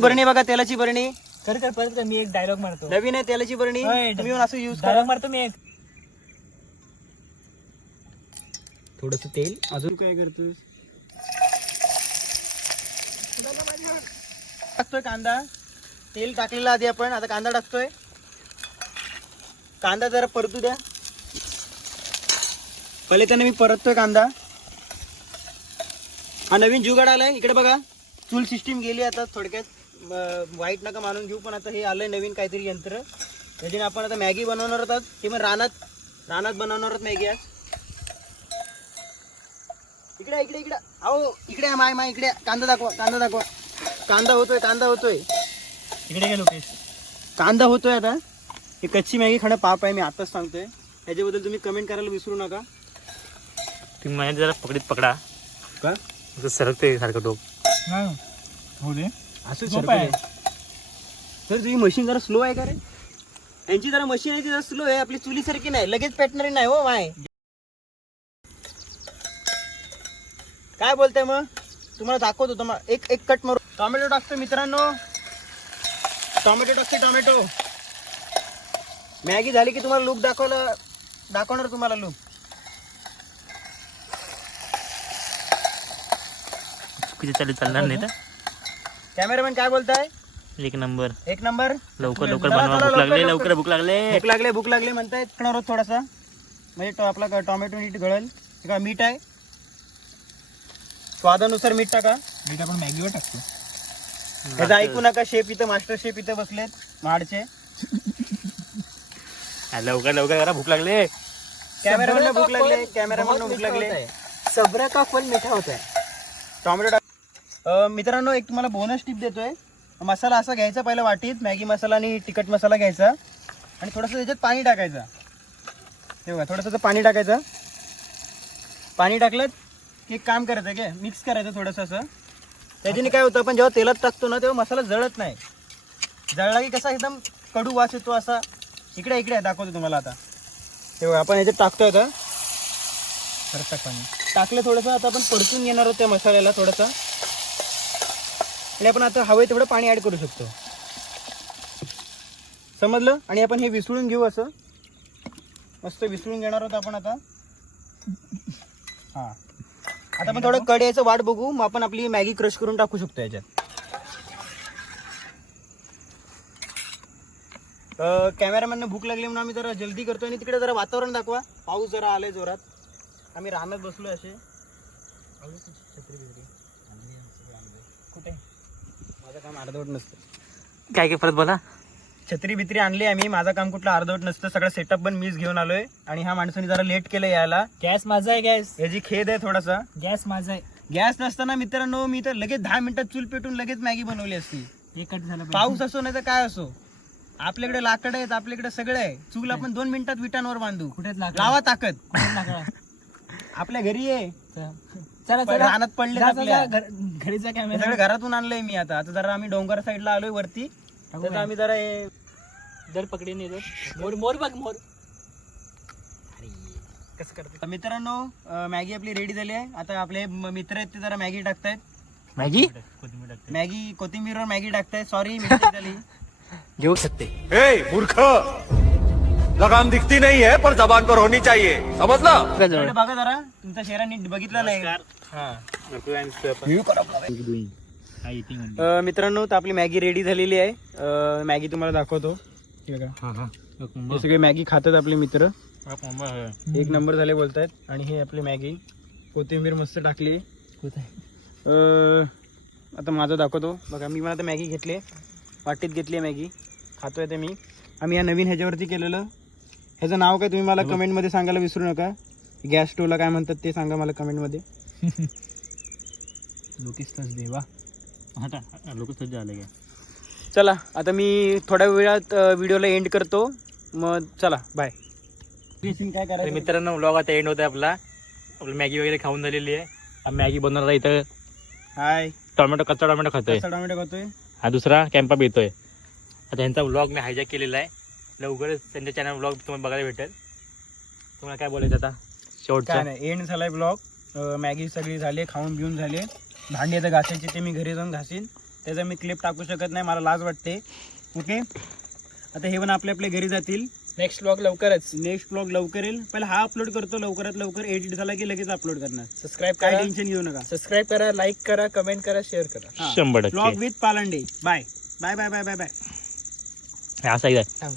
बरणी बघा, तेलाची बरणी. कर कर परत मी एक डायलॉग मारतो. नवीन आहे तेलाची बरणी, तुम्ही असं यूज करा. डायलॉग मारतो मी एक. थोडस तेल. अजून काय करतोय? टाकतोय कांदा. तेल टाकलेला आधी आपण, आता कांदा टाकतोय. कांदा जरा परतू द्या. पहिले त्याने मी परततोय कांदा. हा नवीन जुगाड आलाय, इकडे बघा. चूल सिस्टीम गेली आता थोडक्यात. वाईट नका मानून घेऊ, पण आता हे आलंय नवीन काहीतरी यंत्र. त्याच्याने आपण आता मॅगी बनवणार आहोत. ते पण रानात बनवणार आहोत मॅगी आज. इकडे इकडे इकडे अहो, इकडे माय इकडे. कांदा दाखवा. कांदा होतोय. इकडे गेलो लोकेश. कांदा होतोय आता. हे कच्ची मॅगी खाणं पाप आहे, मी आताच सांगतोय. ह्याच्याबद्दल तुम्ही कमेंट करायला विसरू नका. तुम्ही माझ्या जरा पकडा का सरकते सारखं डोक. हो दे असं सर तुझी मशीन जरा स्लो आहे का रे? यांची जरा मशीन आहे ती जरा स्लो आहे. आपली चुलीसारखी नाही, लगेच पेटणारी नाही हो माय. काय बोलताय मग? तुम्हाला दाखवतो तुम्हाला. एक कट मारू. टोमॅटो टाकतो मित्रांनो. टोमॅटो. मॅगी झाली की तुम्हाला लुक दाखवणार तुम्हाला लुक. चालणार नाही तर. कॅमेरामॅन काय बोलताय? एक नंबर. लवकर भूक लागले म्हणतायत. थोडासा म्हणजे आपला टोमॅटो नीट गळल. का मीठ आहे, स्वादानुसार मीठ टाका. मीठ आपण मॅगीवर टाकतो. त्याचं ऐकू नका. शेफ इथं, मास्टर शेफ इथं बसलेत महाडचे. लवकर जरा भूक लागले. कॅमेरामॅन भूक लागले. सब्र का फल मीठा होत आहे. टोमॅटो टाक. मित्रांनो, एक तुम्हाला बोनस टिप देतोय. मसाला असा घ्यायचा पहिला वाटीत. मॅगी मसाला आणि तिखट मसाला घ्यायचा आणि थोडंसं त्याच्यात पाणी टाकायचं. हे बघा, थोडंसं पाणी टाकायचं. पाणी टाकलं की एक काम करायचं काय, मिक्स करायचं थोडंसं असं. त्याच्याने काय होतं, आपण जेव्हा तेलात टाकतो ना तेव्हा मसाला जळत नाही. जळला की कसा एकदम कडू वास येतो असा. इकडे दाखवतो तुम्हाला आता. हे बघा, आपण याच्यात टाकतोय आता. पाणी टाकलं थोडंसं. आता आपण परतून घेणार आहोत त्या मसाल्याला थोडंसं. आणि आपण आता हवं तेवढं पाणी ऍड करू शकतो. समजलं? आणि आपण हे विसळून घेऊ. असं मस्त विसळून घेणार आहोत आपण आता. हा, आता आपण थोडं कड यायचं वाट बघू. मग आपण आपली मॅगी क्रश करून टाकू शकतो याच्यात. कॅमेरामॅनला भूक लागली म्हणून आम्ही जरा जल्दी करतोय. आणि तिकडे जरा वातावरण दाखवा. पाऊस जरा आलाय जोरात. आम्ही रानात बसलोय असे. कुठे माझं काम अर्धवट नसतं. काय परत बोला. छत्री बित्री आणली आम्ही. माझं काम कुठलं अर्धवट नसतं. सगळं सेटअप पण मीच घेऊन आलोय. आणि ह्या माणसाने जरा लेट केलं यायला. गॅस माझा आहे. याची खेद आहे थोडासा. गॅस माझा आहे. गॅस नसताना मित्रांनो मी तर लगेच 10 मिनिटात चूल पेटून लगेच मॅगी बनवली असती. हे कट झालं. पाऊस असो नाही तर काय असो, आपल्याकडे लाकड आहेत, आपल्याकडे सगळं आहे. चूल आपण 2 मिनिटात विटांवर बांधू. कुठे लावा ताकद. आपल्या घरी आहे. रानात पडले घरीचा कॅमेरा सगळं घरातून आणलंय मी. आता जरा आम्ही डोंगर साईडला आलोय वरती. तर आम्ही जरा दर पकडीन मोर बघ मोर. कसं करतो मित्रांनो. मॅगी आपली रेडी झाली आहे. आता आपले मित्र आहेत ते जरा मॅगी टाकतायत. मॅगी कोथिंबीरवर मॅगी टाकतायत. सॉरी मिस्टेक झाली. घेऊ शकते. मूर्ख, लगाम दिखती नहीं है पर जबान पर होनी चाहिए, समझला? बघा जरा, तुमचा चेहरा नीट बघितला नाही. मित्रांनो, तर आपली मॅगी रेडी झालेली आहे. मॅगी तुम्हाला दाखवतो. हे सगळे मॅगी खातात आपले मित्र. एक नंबर झाले बोलतायत. आणि हे आपली मॅगी कोथिंबीर मस्त टाकली. आता माझं दाखवतो बघा. मी मला आता मॅगी घेतली, वाटीत घेतली मॅगी. खातोय ते मी. आम्ही या नवीन ह्याच्यावरती केलेलं. ह्याचं नाव काय तुम्ही मला कमेंटमध्ये सांगायला विसरू नका. गॅस स्टोवला काय म्हणतात ते सांगा मला कमेंटमध्ये. चला आता मी थोड्या वेळात व्हिडिओला एंड करतो. मग चला बाय. काय करायचं मित्रांनो, व्लॉग आता एंड होत आहे आपला. आपली मॅगी वगैरे खाऊन झालेली आहे. मॅगी बनवणार इथं. हाय, कच्चा टोमॅटो खातोय. हा दुसरा कॅम्पा येतोय. आता यांचा व्लॉग मी हायजॅक केलेला आहे. लवकरच त्यांच्या चॅनल व्लॉग तुम्हाला बघायला भेटेल. तुम्हाला काय बोलायचं आता शेवटचा? एंड झालाय ब्लॉग. मॅगी सगळी झाली, खाऊन पिऊन झाले. भांडी आता घासायची ते मी घरी जाऊन घासीन. त्याचा मी क्लिप टाकू शकत नाही, मला लाज वाटते. ओके, आता हे पण आपले आपले घरी जातील. नेक्स्ट ब्लॉग लवकरच. नेक्स्ट ब्लॉग लवकर येईल. पहिला हा अपलोड करतो, लवकरात लवकर एडिट झाला की लगेच अपलोड करणार. सबस्क्राईब काय करा, टेन्शन घेऊ नका. सबस्क्राईब करा, लाईक करा, कमेंट करा, शेअर करा. 100% blog with Palande. Bye bye bye bye bye bye. असा एकदा थांब.